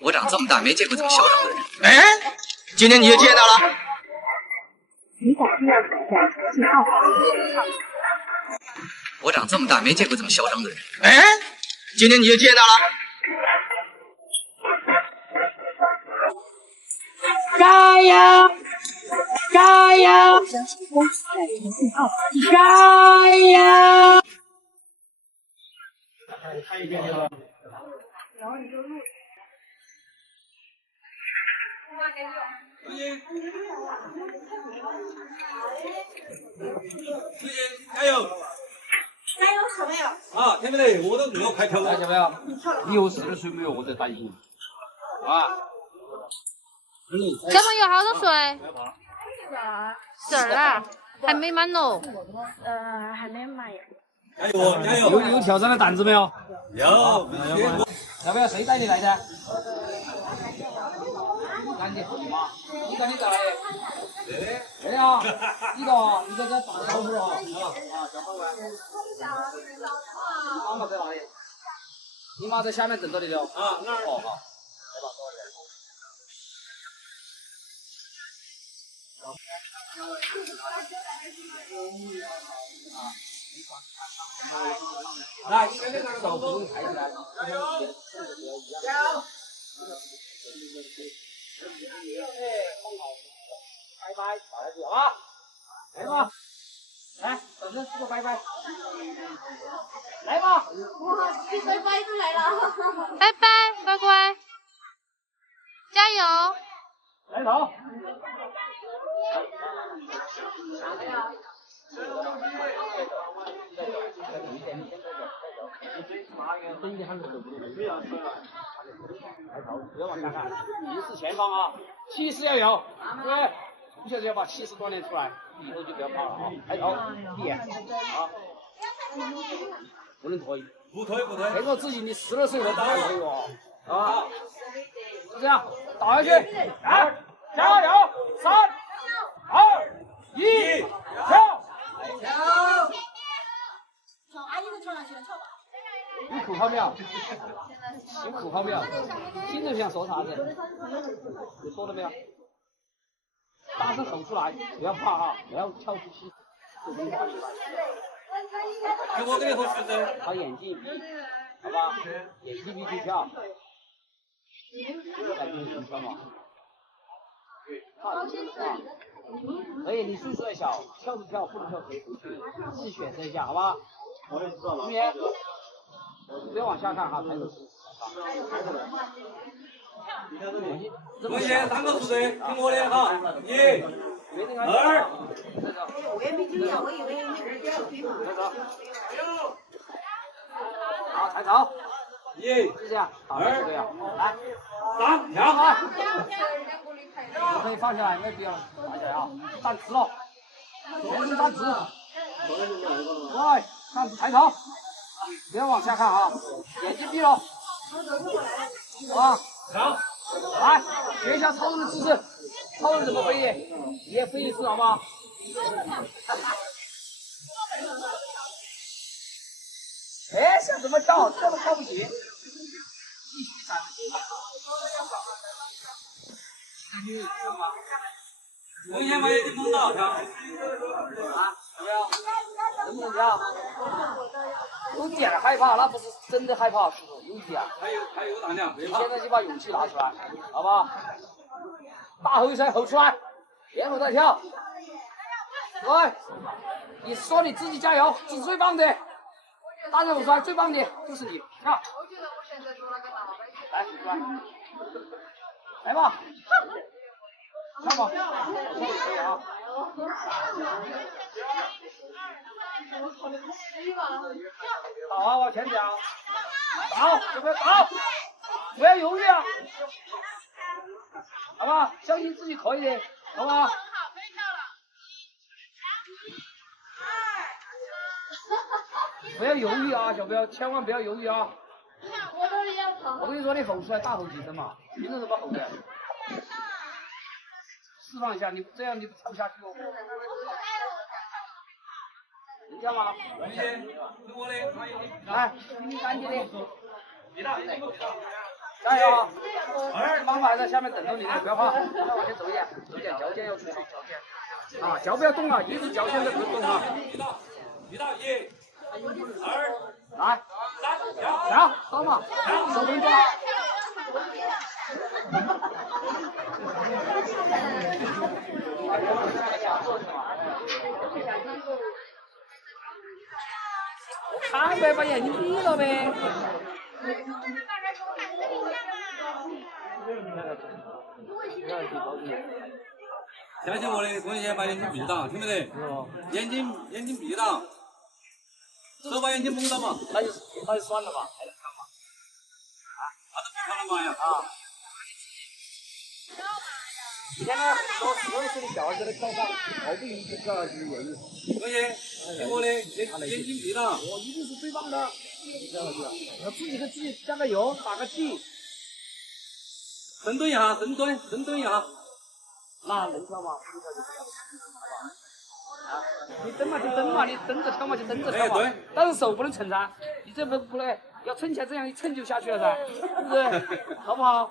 我长这么大没见过这么嚣张的人。哎，今天你也见到了。你打字要改在信号。我长这么大没见过这么嚣张的人。哎，今天你也见到了。加油！加油！相信公司在传信号。加油！看一遍这个。然后你就录。加油！加油，小朋友！啊，听没得？我都要开跳了，小朋友，你有40岁没有？我在担心。啊。小朋友好多岁？12啦，还没满哦。还没满呀。加油！加油！有挑战的胆子没有？有。要不要谁带你来的？赶紧，你赶紧在哪里？对呀，你在这打招呼了啊！小朋友。妈妈在哪里？你妈在下面等着你的。啊，那儿。哦，好。来，现在这个手不用抬起来。加油！加油！拜拜，打下去啊！来吧，来，等着吃个拜拜。来吧！哇，一拜拜就来了。拜拜，乖乖，加油！来头。不要往下看，凝视前方啊，气势要有，对，一下子要把气势锻炼出来，以后就不要怕了啊。抬头，闭眼，啊，不能推，不推。别说自己你12岁了，打也可以哦，啊，就这样，打下去，来，加油，3、2、1，跳！从阿姨的跳上去，跳吧。有口号没有？有口号没有？听着想说啥子？你说了没有？大声吼出来，不要怕啊，不要跳出去，就没法出来。我跟你说是的。把眼睛闭，好吧？眼睛闭去跳。再闭眼跳嘛。可以，你岁数还小，跳是跳，不能跳腿回去，自己选择一下，好吧？我也知道了。注意，不要往下看哈，抬头是。我先3个数字，听我的哈，1、2。我也没经验，我以为那个跳腿嘛。好，抬头。1、就这样，好，就这样，来3，跳。你可以放下来，没必要拿起来啊，站直了，全身站直。对，站直抬头，不要往下看啊，眼睛闭了。啊，好，来，学一下超人的姿势，超人怎么飞的？你也飞一次好不好？哎，想怎么跳，跳都跳不起。继续站。我先把眼睛蒙到，跳。啊，有没有？能不能跳？有点害怕，那不是真的害怕，是有一点。还有胆量，你现在就把勇气拿出来，好不好？大吼一声，吼出来，然后再跳。对，你说你自己加油，这是最棒的。大家我说最棒的就是你，跳。来，来吧，跳吧，跳也可以啊。倒啊，往前讲，倒，有没有倒？不要犹豫啊，好不好？相信自己可以的，好不好？不要犹豫啊，小朋友，千万不要犹豫啊！我跟你说，你吼出来，大吼几声嘛，凭着什么吼的？释放一下，你这样你跳不下去哦。能跳吗？来，干净的，加油！妈妈还在下面等着你呢，不要怕，再往前走一点，走一点，脚尖要出去，脚尖。啊，脚不要动啊，一直脚尖在不动啊。一到1、2、来， 3，跳。跳，到嘛，手不能抓。看呗，把眼睛闭了呗。相信我的，同学先把眼睛闭上，听没得？眼睛闭上，手把眼睛蒙到嘛。那就算了吧，还能跳吗？啊，那就不跳了嘛呀。啊。现在都是你小儿子的跳法，毫不影响这个原因。同学，听我的，眼睛闭上。我一定是最棒的。要自己给自己加个油，打个气。深蹲一下，深蹲一下。那能跳吗？不跳就不跳，好吧？啊，你蹬嘛就蹬嘛，你蹬着跳嘛就蹬着跳嘛。对。但是手不能撑噻，你这不能要撑起来，这样一撑就下去了噻，对不对？好不好？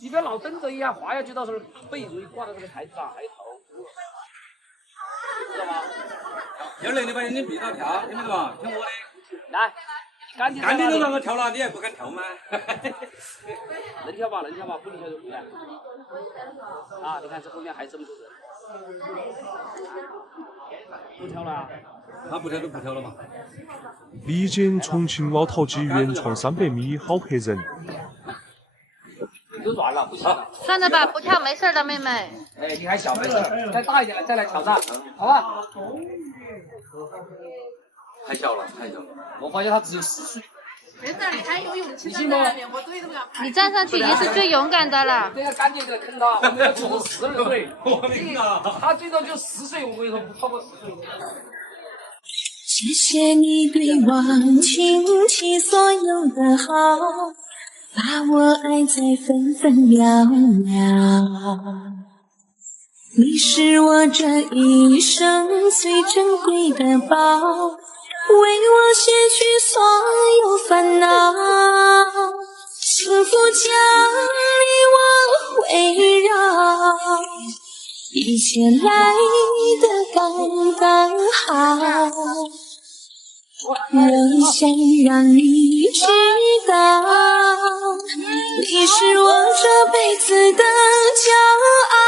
你不要老蹬着一下滑下去，到时候背容易挂到这个台子上，还有头，知道吗？要累你把眼睛闭上跳，听没得嘛？听我的。来，赶紧都让我跳了，你还不敢跳吗？能跳吧，能跳吧，不能跳就不跳。啊，你看这后面还这么多人，不跳了。他不跳就不跳了嘛。理解重庆奥陶纪原创300米好客人。又软了，不行了。算了吧，不跳没事的，妹妹。哎，你还小，没事，再大一点再来挑战，好吧？太小了。我发现他只有4岁。没事，你还有勇气站在那边，我对着了。你站上去已经是最勇敢的了。这样赶紧给他坑他，我们要只是12岁。我明白。他最多就10岁，我跟你说不超过10岁。谢谢你对忘情起所有的好，把我爱在分分秒秒。你是我这一生最珍贵的宝，为我卸去所有烦恼，幸福将你我围绕，一切来得刚刚好。我想让你知道，你是我这辈子的骄傲。